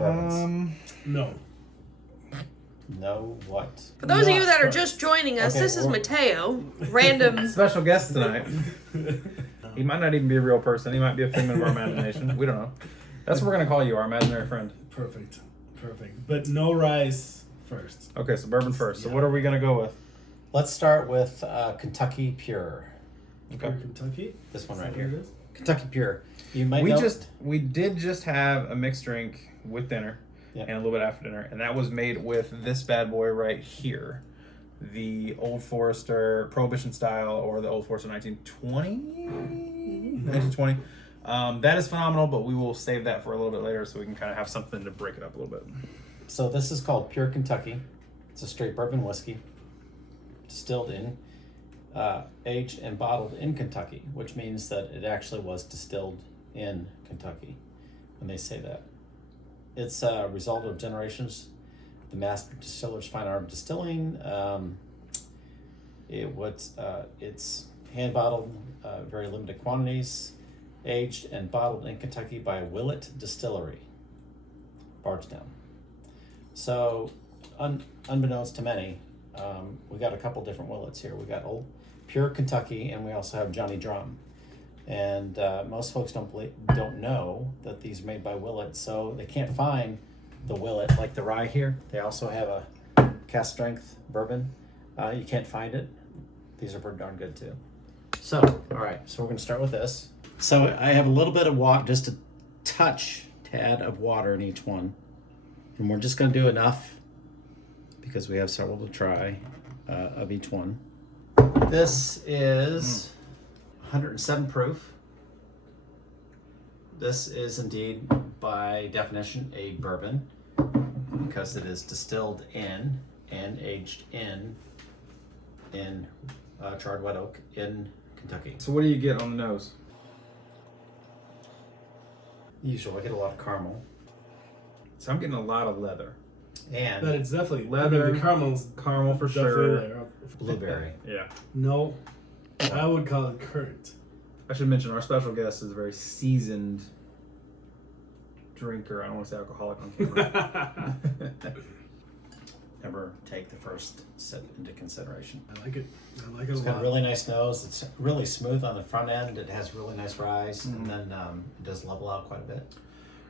bourbons? No. No what? For those of you Not that are first. just joining us, Okay, this is well- Mateo, random. Special guest tonight. He might not even be a real person. He might be a figment of our imagination. We don't know. That's what we're going to call you, our imaginary friend. Perfect. But no rice first. Okay, so bourbon first. So Yeah. what are we going to go with? Let's start with Kentucky Pure. Pure Kentucky. This one Is right that what here. it is? Kentucky Pure. You might know. We did just have a mixed drink with dinner Yeah. and a little bit after dinner, and that was made with this bad boy right here. The Old Forester Prohibition style, or the Old Forester 1920. That is phenomenal, but we will save that for a little bit later so we can kind of have something to break it up a little bit. So this is called Pure Kentucky. It's a straight bourbon whiskey, distilled in, aged and bottled in Kentucky, which means that it actually was distilled in Kentucky when they say that. It's a result of generations. The master distiller's fine art of distilling. It's hand bottled, very limited quantities, aged and bottled in Kentucky by Willett Distillery, Bardstown. So, unbeknownst to many, we got a couple different Willets here. We got Old Pure Kentucky, and we also have Johnny Drum. And most folks don't know that these are made by Willett, so they can't find the Willett, like the rye here. They also have a cast strength bourbon. You can't find it. These are pretty darn good too. So, all right, so we're gonna start with this. So I have a little bit of water, just a tad of water in each one. And we're just gonna do enough because we have several to try of each one. This is 107 proof. This is indeed, by definition, a bourbon because it is distilled in and aged in charred white oak in Kentucky. So what do you get on the nose? Usually I get a lot of caramel. So I'm getting a lot of leather. But And it's definitely Leather, the caramel's caramel for definitely sure. there. blueberry. Yeah. No, I would call it currant. I should mention our special guest is a very seasoned drinker. I don't want to say alcoholic on camera. Never take the first sip into consideration. I like it. I like it It's a got a lot. really nice nose. It's really smooth on the front end. It has really nice rise, Mhm. and then it does level out quite a bit.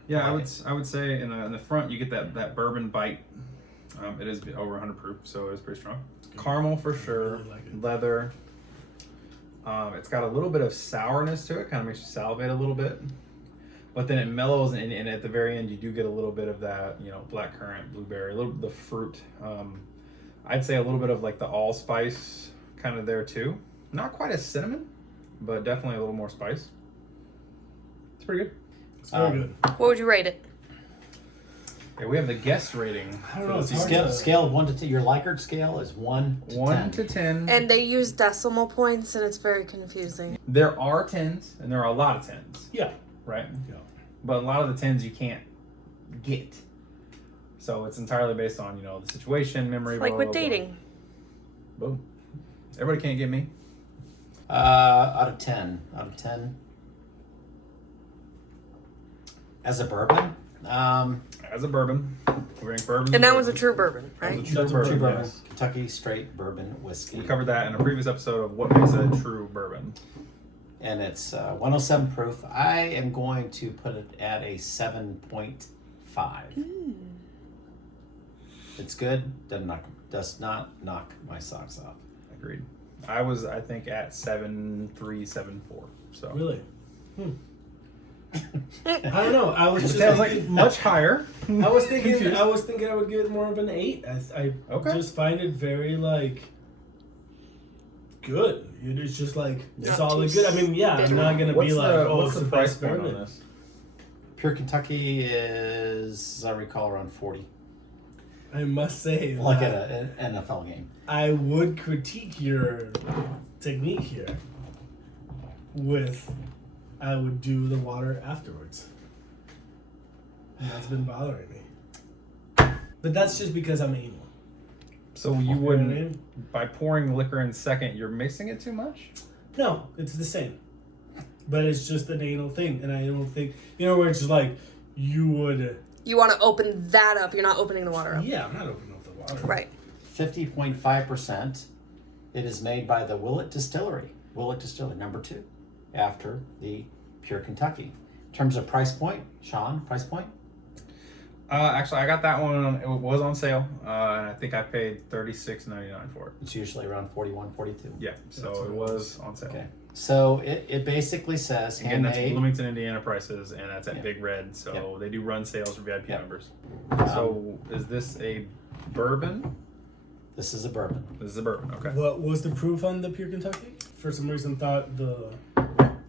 Yeah, I like I would say in the front you get that bourbon bite. It is over 100 proof, so it's pretty strong. Caramel for sure. really like it. Leather. It's got a little bit of sourness to it, kind of makes you salivate a little bit. But then it mellows, and at the very end you do get a little bit of that, black currant, blueberry, a little bit of the fruit. I'd say a little bit of like the allspice kind of there too. Not quite as cinnamon, but definitely a little more spice. It's pretty good. It's very good. What would you rate it? Yeah, we have the guest rating. I don't for know, this it's hard evening. Scale of 1 to 10. Your Likert scale is 1 to 10. 1 to 10. And they use decimal points, and it's very confusing. There are 10s, and there are a lot of 10s, Yeah. right? Yeah. But a lot of the 10s you can't get. So it's entirely based on, the situation, memory, Like blah, with blah, blah. dating. Boom. Everybody can't get me. Out of 10. Out of 10. As a bourbon, As a bourbon. We're in bourbon. And that was a true bourbon, That was right? a true that's a bourbon, true bourbon. yes. Kentucky straight bourbon whiskey. We covered that in a previous episode of what makes a true bourbon. And it's 107 proof. I am going to put it at a 7.5. It's good. Does not knock my socks off. Agreed. I was, I think, at 7.3, 7.4. So Really? I don't know. I was it just sounds thinking, like much higher. I was thinking Confused. I would give it more of an 8. I Okay. just find it very good. It's just Not solid too good. I mean, yeah, I'm bitter. not gonna What's be like, the, oh, what's it's the the price best point on bourbon. this? Pure Kentucky is, as I recall, around 40. I must say, Like that at an NFL game. I would critique your technique here. I would do the water afterwards. And that's been bothering me. But that's just because I'm anal. So you know what I wouldn't, mean? by pouring liquor in second, you're mixing it too much? No, it's the same. But it's just an anal thing. And I don't think, where it's just like, you would You want to open that up. You're not opening the water up. Yeah, I'm not opening up the water. Right. 50.5%. It is made by the Willet Distillery. Willet Distillery, number 2, after the Pure Kentucky. In terms of price point, Sean, price point? Actually, I got that one. It was on sale, and I think I paid $36.99 for it. It's usually around 41, 42. Yeah, so it was on sale. Okay. So it basically says Again, that's handmade. Bloomington, Indiana prices, and that's at Yeah. Big Red. So Yeah. they do run sales for VIP Yeah. members. So is this a bourbon? This is a bourbon. This is a bourbon. Okay. What was the proof on the Pure Kentucky? For some reason, thought the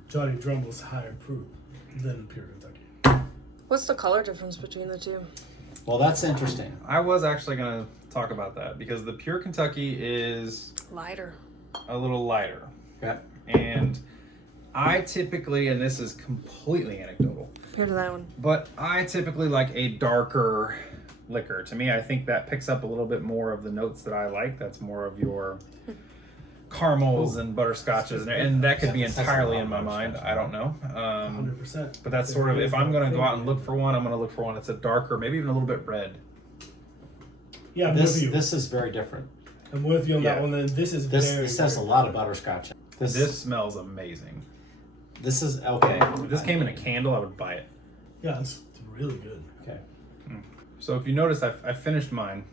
Johnny Drum was higher proof than Pure Kentucky. What's the color difference between the two? Well, that's interesting. I was actually going to talk about that because the Pure Kentucky is Lighter. a little lighter. Okay. And I typically, and this is completely anecdotal, Compared to that one. but I typically like a darker liquor. To me, I think that picks up a little bit more of the notes that I like. That's more of your caramels and butterscotches, and that could be entirely in my mind. I don't know. 100%. But that's sort of, if I'm going to go out and look for one, I'm going to look for one that's a darker, maybe even a little bit red. Yeah, I'm This with you. this is very different. I'm with you on Yeah. that one. Then this is This very. this has a very lot of different. butterscotch. This smells amazing. This is okay. If this came in a candle, I would buy it. Yeah, it's really good. Okay. So if you notice, I finished mine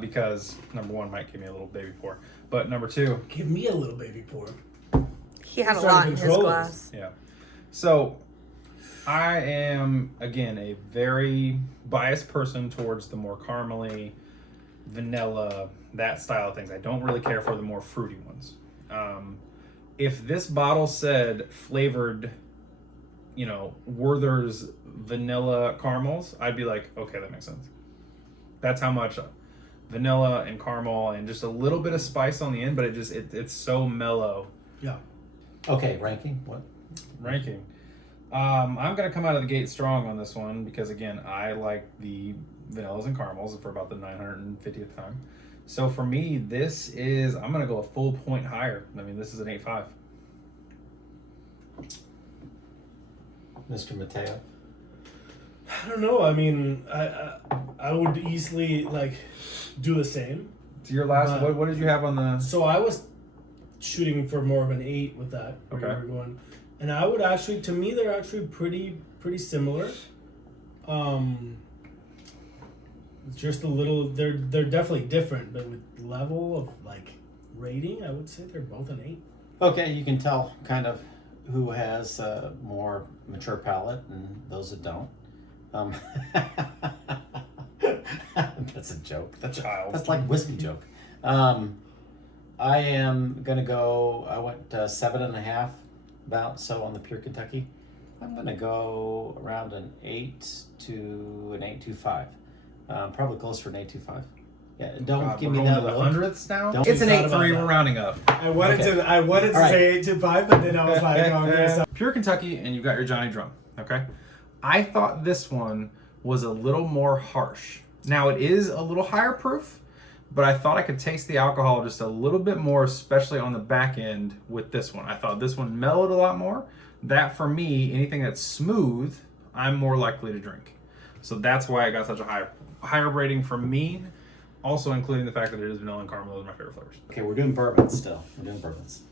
because number one might give me a little baby pour, but number two, Give me a little baby pour. He had a He's trying lot to in his control glass. yeah. So I am again a very biased person towards the more caramely, vanilla, that style of things. I don't really care for the more fruity ones. If this bottle said flavored, Werther's vanilla caramels, I'd be like, okay, that makes sense. That's how much vanilla and caramel and just a little bit of spice on the end, but it's so mellow. Yeah. Okay, ranking. What? Ranking. I'm gonna come out of the gate strong on this one because again, I like the vanillas and caramels for about the 950th time. So for me, I'm gonna go a full point higher. I mean, this is an 8.5. Mr. Mateo. I don't know. I mean, I would easily do the same. So your last, what did you have on the? So I was shooting for more of an 8 with that. Where Okay. we were going, and I would actually, to me, they're actually pretty similar. Just a little. They're definitely different, but with level of rating, I would say they're both an 8. Okay, you can tell kind of who has a more mature palate and those that don't. That's a joke. That's Child. That's like whiskey joke. I am gonna go. I went 7.5 about so on the Pure Kentucky. I'm gonna go around an 8 to an 8.25. Probably closer to an 8.25. Yeah, don't give me that the look. hundredths now. Don't It's an be 8 thought for about you. that. We're rounding up. I wanted Okay. to All right. say 8-5, but then I was like, oh, okay. Pure Kentucky, and you've got your Johnny Drum. Okay, I thought this one was a little more harsh. Now it is a little higher proof, but I thought I could taste the alcohol just a little bit more, especially on the back end with this one. I thought this one mellowed a lot more. That for me, anything that's smooth, I'm more likely to drink. So that's why I got such a higher rating from me. Also including the fact that it is vanilla and caramel. Those are my favorite flavors. Okay, we're doing bourbons still. We're doing bourbons.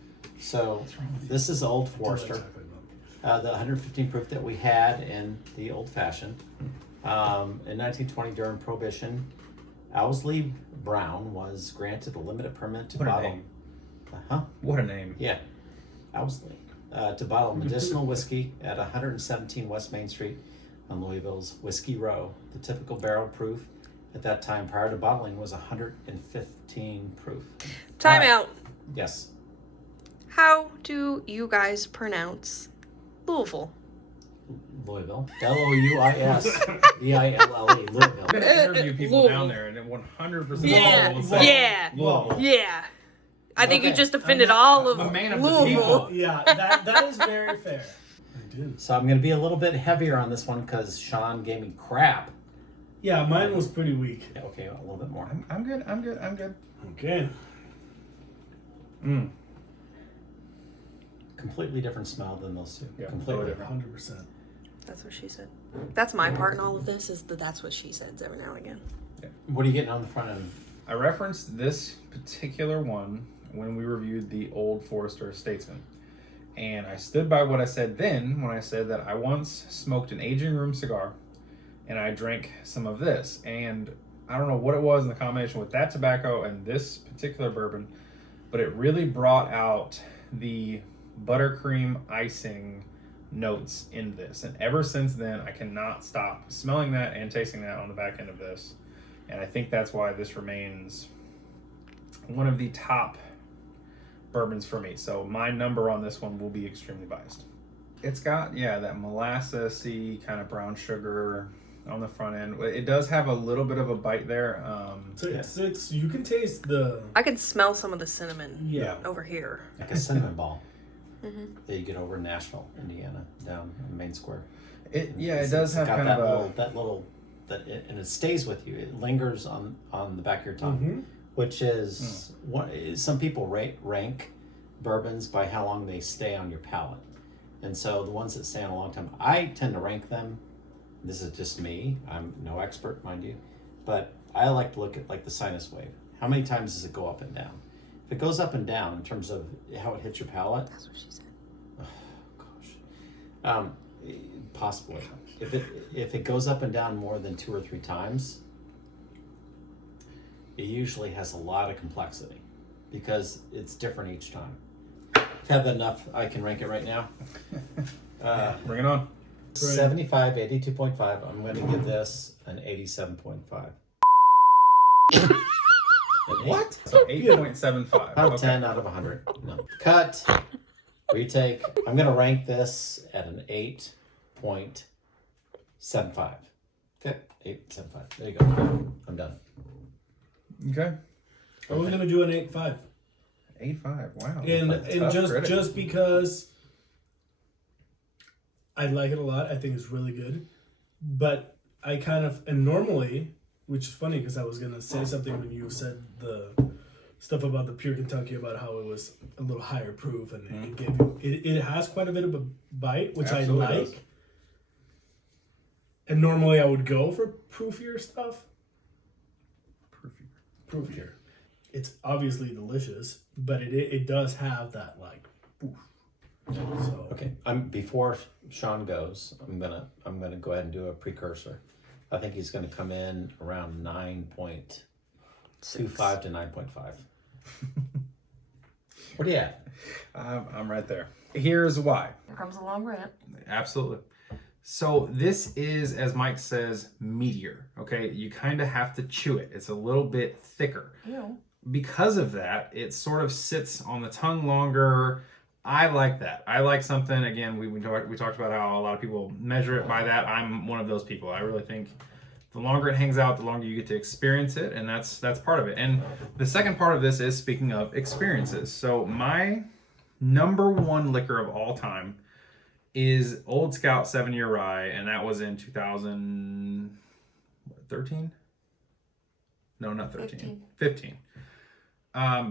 So this is Old Forester. The 115 proof that we had in the old fashioned. In 1920 during Prohibition, Owsley Brown was granted a limited permit to What a bottle. name. Huh? What a name. Yeah, Owsley. To bottle medicinal whiskey at 117 West Main Street on Louisville's Whiskey Row. The typical barrel proof at that time prior to bottling was 115 proof. Time All right. out. Yes. How do you guys pronounce Louisville? Louisville. Louisville. Louisville. I'm gonna interview people Louisville. down there, and it 100% Yeah, will say yeah. Louisville. Yeah. I think you Okay. just offended all of I'm a man of the Louisville. people. Yeah, that is very fair. I did. So I'm going to be a little bit heavier on this one because Sean gave me crap. Yeah, mine was pretty weak. Okay, a little bit more. I'm good. Okay. Completely different smell than those two. Yeah, Completely totally different. 100%. That's what she said. That's my part in all of this, is the that's what she said every now and again. What are you getting on the front end? I referenced this particular one when we reviewed the Old Forester Statesman. And I stood by what I said then when I said that I once smoked an aging room cigar and I drank some of this. And I don't know what it was in the combination with that tobacco and this particular bourbon, but it really brought out the buttercream icing notes in this. And ever since then, I cannot stop smelling that and tasting that on the back end of this. And I think that's why this remains one of the top bourbons for me. So my number on this one will be extremely biased. It's got, yeah, that molassy kind of brown sugar on the front end. It does have a little bit of a bite there. So it's you can taste the. I can smell some of the cinnamon Yeah. over here. Like a cinnamon ball that you get over in Nashville, Indiana, down on Main Square. It It's does have got kind that of little and it stays with you. It lingers on the back of your tongue, Mm-hmm. which is some people rank bourbons by how long they stay on your palate, and so the ones that stay on a long time, I tend to rank them. This is just me. I'm no expert, mind you, but I like to look at like the sinus wave. How many times does it go up and down? If it goes up and down in terms of how it hits your palate, That's what she said. gosh, possibly. If it goes up and down more than 2 or 3 times, it usually has a lot of complexity because it's different each time. I've had that enough. I can rank it right now. bring it on. 75, 82.5. I'm going to give this an 87.5. What? So 8.75. Out of 10 out of 100. No. Cut. Retake. I'm going to rank this at an 8.75. Okay, 8.75. There you go. I'm done. Okay. I was gonna do an 8.5, 8.5. Wow. and That's a tough critic. just because I like it a lot, I think it's really good. But I kind of, and normally, which is funny because I was gonna say something when you said the stuff about the Pure Kentucky, about how it was a little higher proof, and it gave you it has quite a bit of a bite, which Absolutely I like. does. And normally I would go for proofier stuff. Proofier. It's obviously delicious, but it does have that like. Oof. So Okay. Before Sean goes, I'm gonna go ahead and do a precursor. I think he's gonna come in around 9.25 to 9.5. What are you at? I'm right there. Here's why. Here comes a long rant. Absolutely. So this is, as Mike says, meatier. Okay, you kind of have to chew it. It's a little bit thicker. Ew. Because of that, it sort of sits on the tongue longer. I like that. I like something. Again, we talked about how a lot of people measure it by that. I'm one of those people. I really think the longer it hangs out, the longer you get to experience it, and that's part of it. And the second part of this is, speaking of experiences. So my number one liquor of all time is Old Scout 7-Year Rye, and that was in 2013? No, not 13. 15.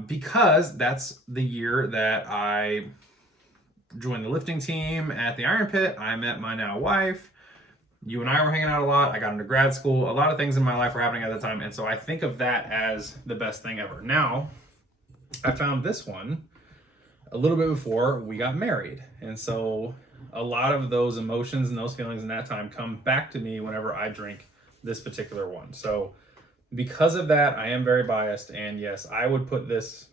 Because that's the year that I joined the lifting team at the Iron Pit. I met my now wife. You and I were hanging out a lot. I got into grad school. A lot of things in my life were happening at the time, and so I think of that as the best thing ever. Now, I found this one a little bit before we got married, and so a lot of those emotions and those feelings in that time come back to me whenever I drink this particular one. So because of that, I am very biased, and yes, I would put this,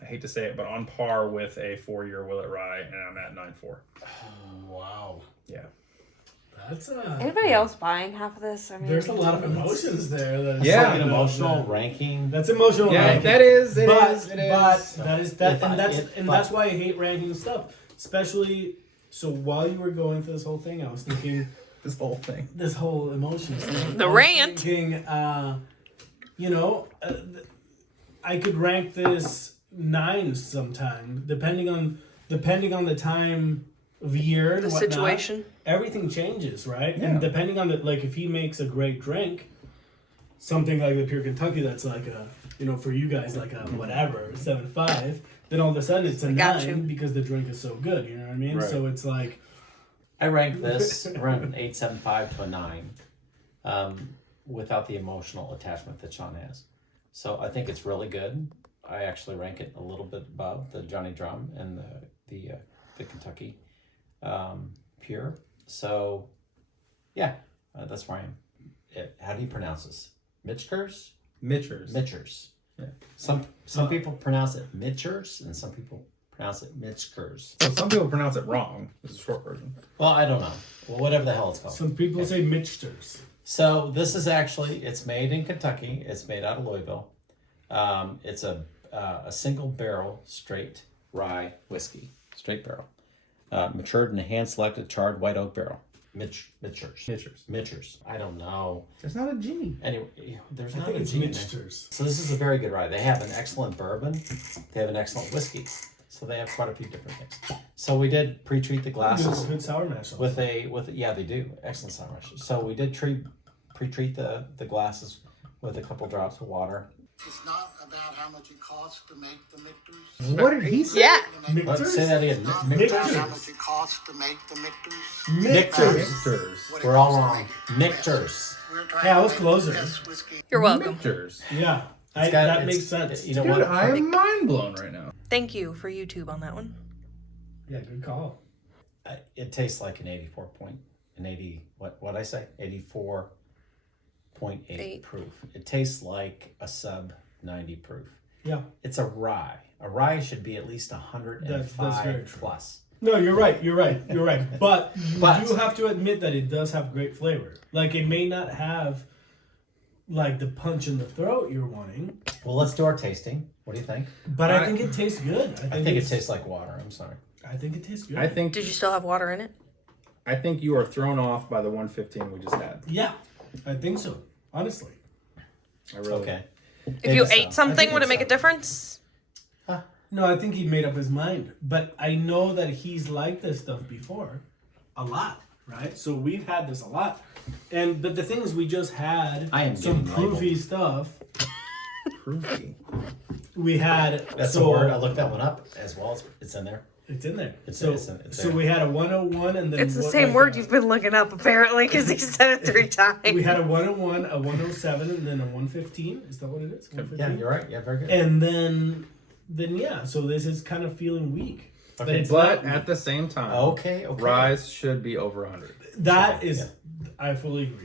I hate to say it, but on par with a 4-year Willet Rye, and I'm at 9.4. wow, Yeah. that's Anybody else buying half of this? I mean, there's a lot of emotions there. That Yeah. Like an emotional ranking. That's emotional. Yeah, ranking. that is, it but, is. But that is that, and But- that's why I hate ranking stuff, especially. So while you were going through this whole thing, I was thinking This whole thing. this whole emotions thing. The I was rant. Thinking, I could rank this 9 sometime, depending on the time of year and the whatnot. situation. Everything changes, right? Yeah. And depending on if he makes a great drink, something like the Pure Kentucky that's like a, for you guys like a whatever 7.5, then all of a sudden it's a got 9 you. because the drink is so good. You know what I mean? Right. So it's like, I rank this around an 8.75 to a 9, without the emotional attachment that Sean has. So I think it's really good. I actually rank it a little bit above the Johnny Drum and the Kentucky Pure. So yeah, that's where I am. How do you pronounce this? Mitchers? Mitchers. Mitchers. Yeah. Some people pronounce it Mitchers, and some people pronounce it Mitchkers. So some people pronounce it wrong. This is a short version. Well, I don't know. Well, whatever the hell it's called. Some people say Mitchters. So this is actually, it's made in Kentucky. It's made out of Louisville. It's a single barrel straight rye whiskey. Straight barrel. Matured in a hand-selected charred white oak barrel. Mitchers. I don't know. There's not a G. Anyway, there's I not think a it's G in there. Mitchters. So this is a very good rye. They have an excellent bourbon. They have an excellent whiskey. So they have quite a few different things. So we did pre-treat the glasses Good sour mash. with yeah, they do excellent sour mash. So we did pre-treat the glasses with a couple drops of water. It's not about how much it costs to make the mictors. What did he say? Yeah. Let's say that again. It's not Mictors. about how much it costs to make the mictors. Mictors. What it We're all costs to wrong. make it. Mictors. We're trying Hey, I to was make closer. the best whiskey. You're welcome. Mitchers. Yeah, It's got- that it's- makes sense. You know Dude, what? I am mind blown right now. Thank you for YouTube on that one. Yeah, good call. It tastes like an 84 point, an 80. What I say? 84.8 Eight. proof. It tastes like a sub 90 proof. Yeah. It's a rye. A rye should be at least 105 That's very true. plus. No, you're right. But you But- do have to admit that it does have great flavor. Like, it may not have like the punch in the throat you're wanting, Well, let's do our tasting. What do you think? but I think it tastes good. I think it tastes like water. I'm sorry. I think it tastes good. I think Did you still have water in it? you are thrown off by the 115 we just had. Yeah, I think so. Honestly. I really. Okay. If you Maybe ate so. something, I would it think make a difference? No, I think he made up his mind. But I know that he's liked this stuff before. A lot, right? So we've had this a lot. But the thing is, we just had I am some getting labeled. proofy stuff. Proofy. We had That's so the word. I looked that one up as well. It's in there. it's in there. It's so it's so there. we had a 101 and then It's the what- same like word a- you've been looking up, apparently, because he said it 3 times. We had a 101, a 107, and then a 115. Is that what it is? 115? Yeah, you're right. Yeah, very good. And then yeah. So this is kind of feeling weak. But Okay. it's But not, at the same time, Okay. Rise should be over 100. that Sure, is. I fully agree.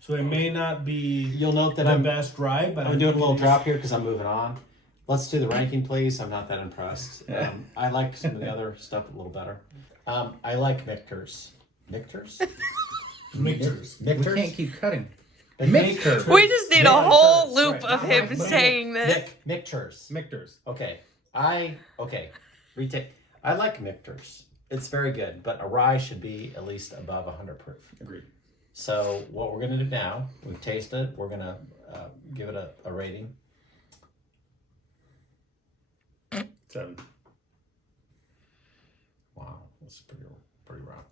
So it may not be You'll note that the I'm best ride, but I'm doing a little it is- drop here because I'm moving on. Let's do the ranking, please. I'm not that impressed. I like some of the other stuff a little better. I like Mictors. Mictors? Mixers. We can't Mictors? keep cutting. Mixers. We just need a Mictors, whole loop right. of him Mic- saying this. Mictors. Mictors. Okay. Retake. I like Mictors. It's very good, but a rye should be at least above 100 proof. Agreed. So what we're gonna do now, we've tasted it. We're gonna give it a rating. 7. Wow, that's pretty rough.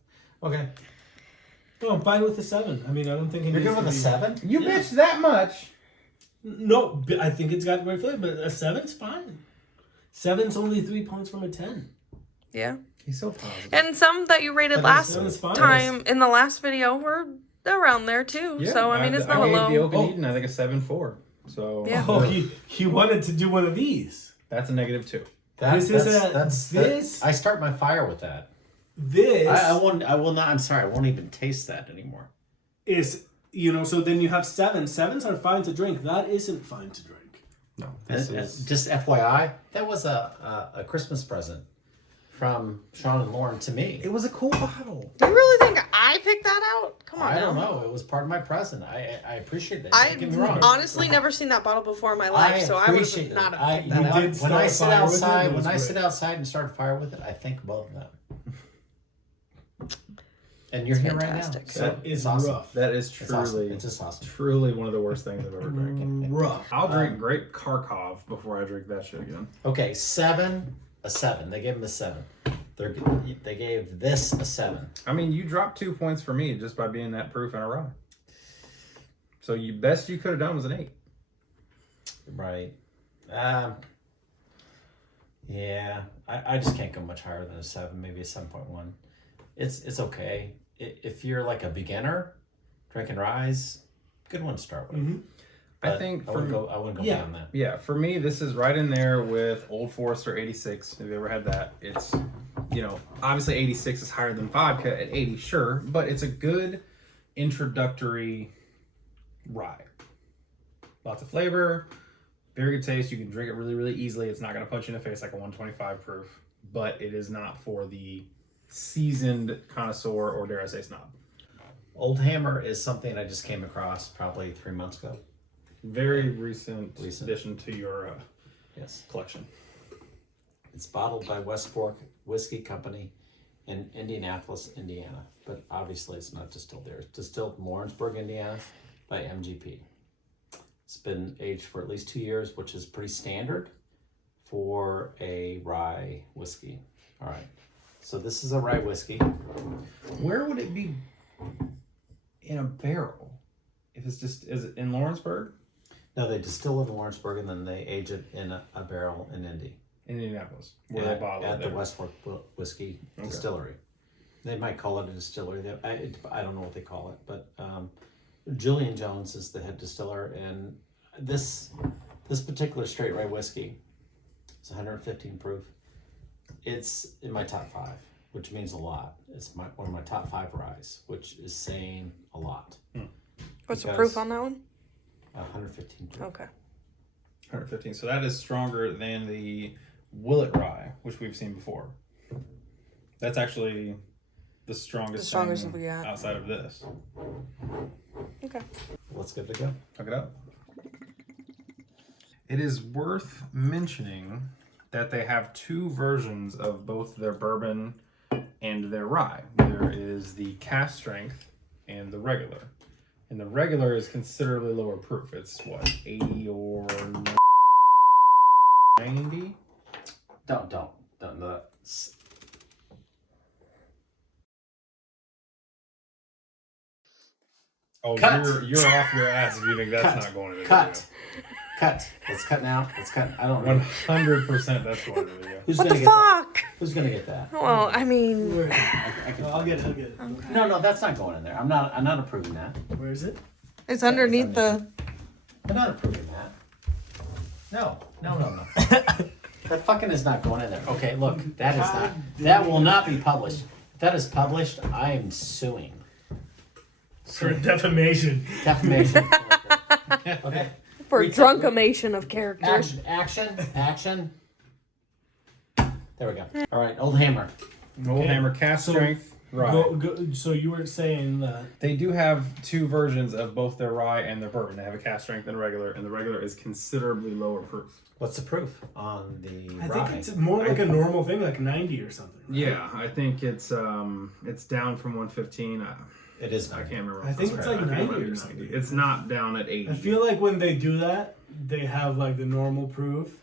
Okay, No, I'm fine with the 7. I mean, I don't think it you're needs good with to a be- 7. You bitch that much. No, but I think it's got great flavor, but a 7's fine. 7's only 3 points from a 10. Yeah. He's so positive. And some that you rated last That is fine. time in the last video were around there too. So, I mean, it's not a I gave the low. Oak and Eden, I think, a 7.4. So Yeah. Oh, he wanted to do one of these. that's a -2. I start my fire with that. This I will not. I'm sorry. I won't even taste that anymore. is, so then you have 7. 7s are fine to drink. That isn't fine to drink. No, Just FYI, that was a Christmas present from Sean and Lauren to me. It was a cool bottle. You really think I picked that out? Come on I now. don't know. It was part of my present. I appreciate that. Don't get me wrong. I've honestly never seen that bottle before in my life, so I would appreciate have it. not have picked that You out. did When start I a sit fire with it, outside, it was when I great. sit outside and start a fire with it, I think of both of them. And you're It's here fantastic. right now. So That is it's awesome. rough. That is It's truly, awesome. It's just awesome. truly one of the worst things I've ever drank. Rough. I'll drink grape Kharkov before I drink that shit again. Okay, a 7. They gave him a 7. They gave this a 7. I mean, you dropped 2 points for me just by being that proof in a row. So best you could have done was an 8. Right. Yeah. I just can't go much higher than a 7. Maybe a 7.1. It's okay. If you're like a beginner drinking ryes, good one to start with. Mm-hmm. I think I wouldn't go Yeah. beyond that. Yeah, for me, this is right in there with Old Forester 86. Have you ever had that? It's, obviously 86 is higher than vodka at 80, sure, but it's a good introductory rye. Lots of flavor, very good taste. You can drink it really, really easily. It's not going to punch you in the face like a 125 proof, but it is not for the seasoned connoisseur or, dare I say, snob. Old Hammer is something I just came across probably 3 months ago. Very recent addition to your Yes. collection. It's bottled by West Fork Whiskey Company in Indianapolis, Indiana. But obviously it's not distilled there. It's distilled in Lawrenceburg, Indiana by MGP. It's been aged for at least 2 years, which is pretty standard for a rye whiskey. All right. So this is a rye whiskey. Where would it be in a barrel? If it's just, is it in Lawrenceburg? No, they distill it in Lawrenceburg and then they age it in a barrel in Indy. In Indianapolis. Where at, they bottle at it the there. West Fork Whiskey Distillery. They might call it a distillery. I don't know what they call it, but Julian Jones is the head distiller, and this particular straight rye whiskey, it's 115 proof. It's in my top 5, which means a lot. It's one of my top 5 ryes, which is saying a lot. What's the Because- proof on that one? 115 proof. Okay. 115. So that is stronger than the Willet Rye, which we've seen before. That's actually the strongest thing we got. outside of this. Okay. Let's give it a go. Look it up. It is worth mentioning that they have 2 versions of both their bourbon and their rye. There is the cask strength and the regular. And the regular is considerably lower proof. It's what, 80 or 90? Don't. Oh, Cut. you're off your ass if you think that's not going to the Cut. Let's cut now. Let's cut. I don't video. know. 100% that's going to the video. Who's What gonna the get that? fuck? Who's gonna get that? Well, I mean, Where is it? I can I'll get it. No, that's not going in there. I'm not approving that. Where is it? it's underneath the. I'm not approving that. No. That fucking is not going in there. Okay, look, that will not be published. If that is published, I am suing. For defamation. Defamation. Okay. For Retail- drunkimation of characters. Action. There we go. All right, Old Hammer. Old Hammer cask So- strength rye. So you were saying that They do have 2 versions of both their rye and their bourbon. They have a cask strength and a regular, and the regular is considerably lower proof. What's the proof on the I rye? think it's more like a normal thing, like 90 or something. Right? Yeah, I think it's down from 115. It is I 90. can't remember. I think it's like 90 or 90. something. It's not down at 80. I feel like when they do that, they have like the normal proof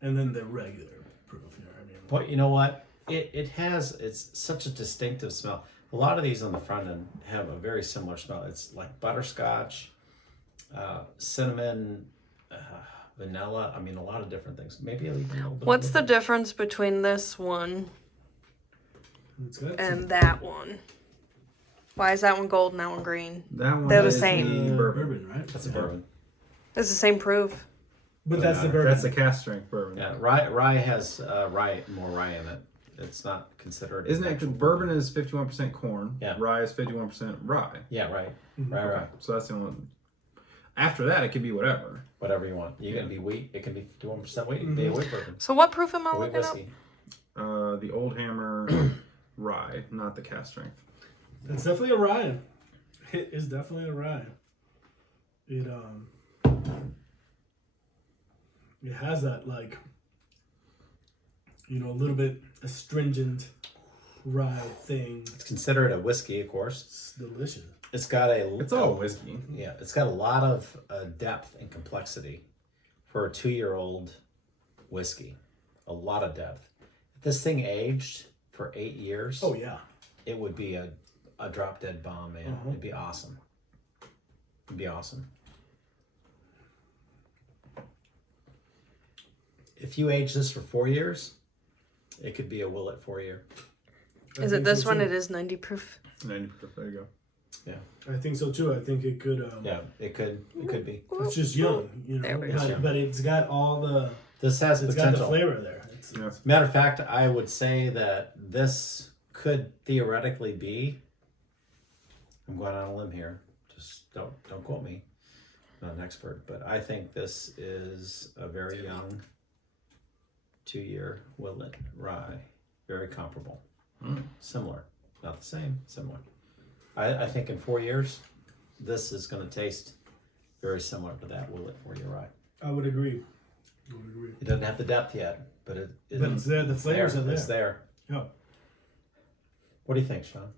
and then the regular proof. You know what I mean? But you know what? It's such a distinctive smell. A lot of these on the front end have a very similar smell. It's like butterscotch, cinnamon, vanilla. I mean, a lot of different things. Maybe even a little bit. What's the difference between this one It's good. and that one? Why is that one gold and that one green? That one They're the is same. the bourbon, right? That's a bourbon. It's the same proof. But that's the No, bourbon. That's the cask strength bourbon. Yeah, rye has more rye in it. It's not considered. Isn't it? actual Because bourbon is 51% corn. Yeah. Rye is 51% rye. Yeah, right. Mhm. Right. So that's the only one. After that, it could be whatever. Whatever you want. You can be wheat. It can be 51% wheat. It can be a wheat bourbon. So what proof am I A wheat looking up? whiskey. The Old Hammer rye, not the cask strength. It's definitely a rye. It is definitely a rye. It has that like a little bit astringent rye thing. It's considered a whiskey, of course. It's delicious. It's got It's all whiskey. Yeah, it's got a lot of depth and complexity for a 2-year-old whiskey. A lot of depth. If this thing aged for 8 years, Oh yeah. it would be a drop dead bomb, man. Uh-huh. It'd be awesome. It'd be awesome. If you age this for 4 years, it could be a Willet 4-year. Is it think this so one? too. It is 90 proof. 90%. There you go. I think so too. I think it could. Yeah, it could be. It's just young, There we go. but it's got all the. This has It's got the potential. flavor there. It's, Yeah. Matter of fact, I would say that this could theoretically be. I'm going on a limb here. Just don't quote me. I'm not an expert, but I think this is a very young 2-year Willet rye. Very comparable. Similar. Not the same, similar. I think in 4 years, this is going to taste very similar to that Willet 4-year rye. I would agree. It doesn't have the depth yet, but But it's there. The flavors are there. It's there. Yeah. What do you think, Sean?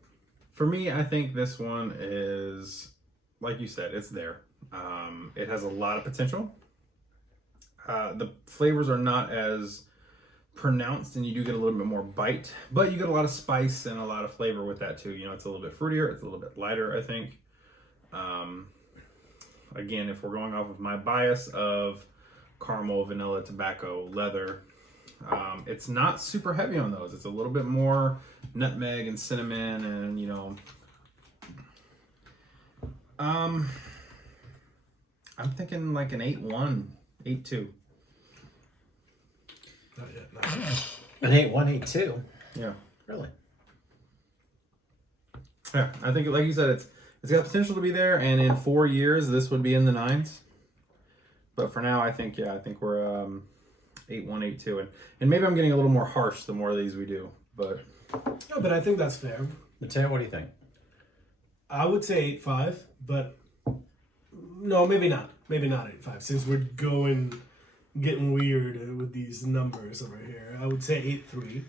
For me, I think this one is, like you said, it's there. It has a lot of potential. The flavors are not as pronounced, and you do get a little bit more bite, but you get a lot of spice and a lot of flavor with that too. You know, it's a little bit fruitier, it's a little bit lighter, I think. Again, if we're going off of my bias of caramel, vanilla, tobacco, leather, it's not super heavy on those. It's a little bit more nutmeg and cinnamon, and you know, I'm thinking like an 8.1, 8.2. Not yet. Not yet. An 8.182. Yeah. Really? Yeah, I think, like you said, it's got potential to be there, and in 4 years, this would be in the 9s. But for now, I think we're 8.1, 8.2, and maybe I'm getting a little more harsh the more of these we do. But No, but I think that's fair. Mateo, what do you think? I would say 8.5, but no, maybe not. Maybe not 8.5. Since we're getting weird with these numbers over here, I would say 8.3.